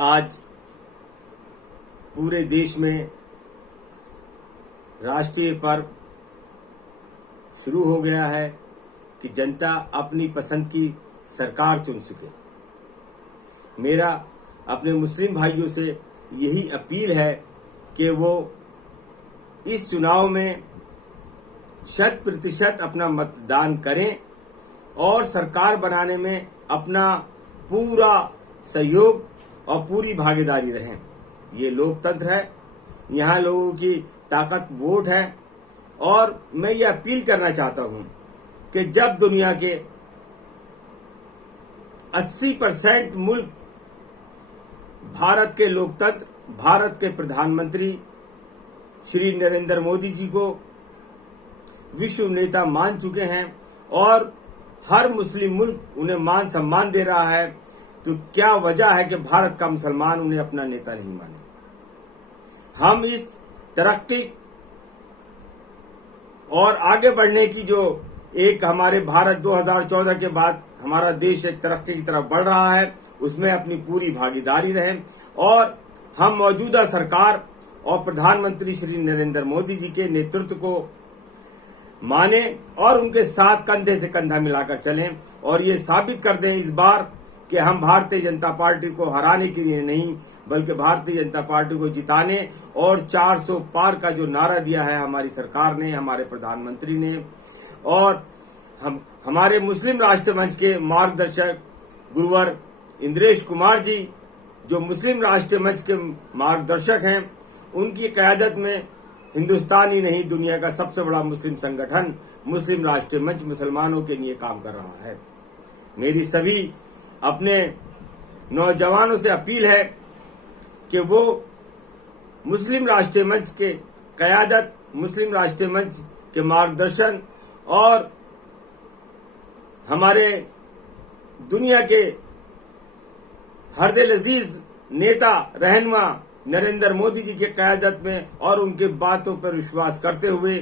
आज पूरे देश में राष्ट्रीय पर्व शुरू हो गया है कि जनता अपनी पसंद की सरकार चुन सके। मेरा अपने मुस्लिम भाइयों से यही अपील है कि वो इस चुनाव में 100% अपना मतदान करें और सरकार बनाने में अपना पूरा सहयोग और पूरी भागीदारी रहें। ये लोकतंत्र है, यहाँ लोगों की ताकत वोट है। और मैं ये अपील करना चाहता हूँ कि जब दुनिया के 80% मुल्क भारत के लोकतंत्र, भारत के प्रधानमंत्री श्री नरेंद्र मोदी जी को विश्व नेता मान चुके हैं और हर मुस्लिम मुल्क उन्हें मान सम्मान दे रहा है, तो क्या वजह है कि भारत का मुसलमान उन्हें अपना नेता नहीं माने। हम इस तरक्की और आगे बढ़ने की जो एक हमारे भारत 2014 के बाद हमारा देश एक तरक्की की तरफ बढ़ रहा है, उसमें अपनी पूरी भागीदारी रहें और हम मौजूदा सरकार और प्रधानमंत्री श्री नरेंद्र मोदी जी के नेतृत्व को माने और उनके साथ कंधे से कंधा मिलाकर चलें और ये साबित कर दें इस बार कि हम भारतीय जनता पार्टी को हराने के लिए नहीं बल्कि भारतीय जनता पार्टी को जिताने और 400 पार का जो नारा दिया है हमारी सरकार ने, हमारे प्रधानमंत्री ने और हमारे मुस्लिम राष्ट्र मंच के मार्गदर्शक गुरुवर इंद्रेश कुमार जी जो मुस्लिम राष्ट्र मंच के मार्गदर्शक हैं, उनकी क़यादत में हिंदुस्तान ही नहीं दुनिया का सबसे बड़ा मुस्लिम संगठन मुस्लिम राष्ट्रीय मंच मुसलमानों के लिए काम कर रहा है। मेरी सभी अपने नौजवानों से अपील है कि वो मुस्लिम राष्ट्रीय मंच के क़यादत, मुस्लिम राष्ट्रीय मंच के मार्गदर्शन और हमारे दुनिया के हरदिल अजीज नेता रहनुमा नरेंद्र मोदी जी के क़यादत में और उनके बातों पर विश्वास करते हुए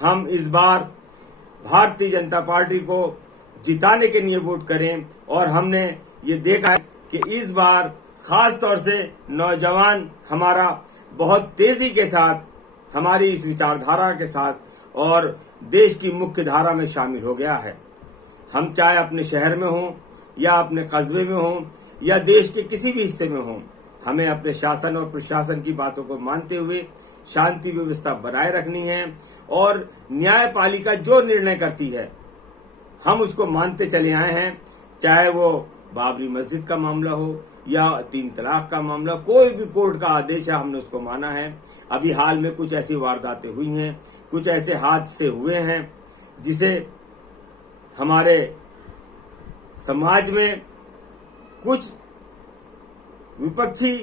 हम इस बार भारतीय जनता पार्टी को जिताने के लिए वोट करें। और हमने ये देखा है कि इस बार खास तौर से नौजवान हमारा बहुत तेजी के साथ हमारी इस विचारधारा के साथ और देश की मुख्य धारा में शामिल हो गया है। हम चाहे अपने शहर में हों या अपने कस्बे में हों या देश के किसी भी हिस्से में हों, हमें अपने शासन और प्रशासन की बातों को मानते हुए शांति व्यवस्था बनाए रखनी है और न्यायपालिका जो निर्णय करती है हम उसको मानते चले आए हैं। चाहे वो बाबरी मस्जिद का मामला हो या 3 तलाक का मामला, कोई भी कोर्ट का आदेश है हमने उसको माना है। अभी हाल में कुछ ऐसी वारदातें हुई हैं, कुछ ऐसे हादसे हुए हैं जिसे हमारे समाज में कुछ विपक्षी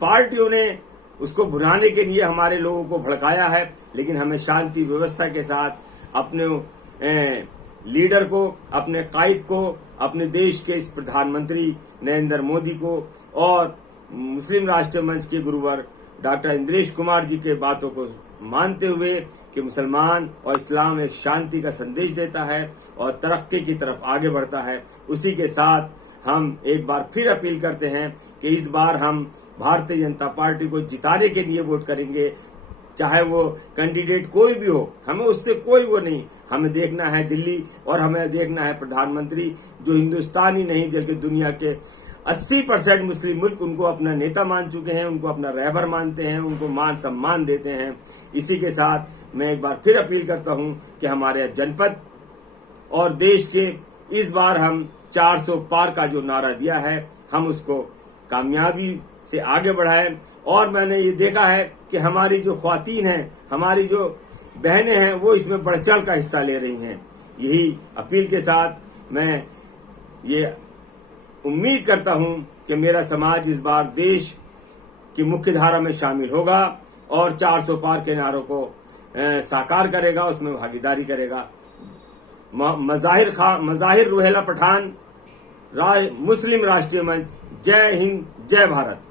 पार्टियों ने उसको भुनाने के लिए हमारे लोगों को भड़काया है, लेकिन हमें शांति व्यवस्था के साथ अपने लीडर को, अपने कायद को, अपने देश के इस प्रधानमंत्री नरेंद्र मोदी को और मुस्लिम राष्ट्रीय मंच के गुरुवर डॉक्टर इंद्रेश कुमार जी के बातों को मानते हुए कि मुसलमान और इस्लाम एक शांति का संदेश देता है और तरक्की की तरफ आगे बढ़ता है, उसी के साथ हम एक बार फिर अपील करते हैं कि इस बार हम भारतीय जनता पार्टी को जिताने के लिए वोट करेंगे। चाहे वो कैंडिडेट कोई भी हो, हमें उससे कोई वो नहीं, हमें देखना है दिल्ली और हमें देखना है प्रधानमंत्री जो हिंदुस्तान ही नहीं बल्कि दुनिया के 80% मुस्लिम मुल्क उनको अपना नेता मान चुके हैं, उनको अपना रहबर मानते हैं, उनको मान सम्मान देते हैं। इसी के साथ मैं एक बार फिर अपील करता हूं कि हमारे जनपद और देश के इस बार हम 400 पार का जो नारा दिया है हम उसको कामयाबी से आगे बढ़ाएं। और मैंने ये देखा है कि हमारी जो ख्वातीन हैं, हमारी जो बहनें हैं, वो इसमें बढ़ चढ़ का हिस्सा ले रही हैं। यही अपील के साथ मैं ये उम्मीद करता हूं कि मेरा समाज इस बार देश की मुख्य धारा में शामिल होगा और 400 पार के नारों को साकार करेगा, उसमें भागीदारी करेगा। मज़ाहिर रुहेला पठान, मुस्लिम राष्ट्रीय मंच। जय हिंद, जय भारत।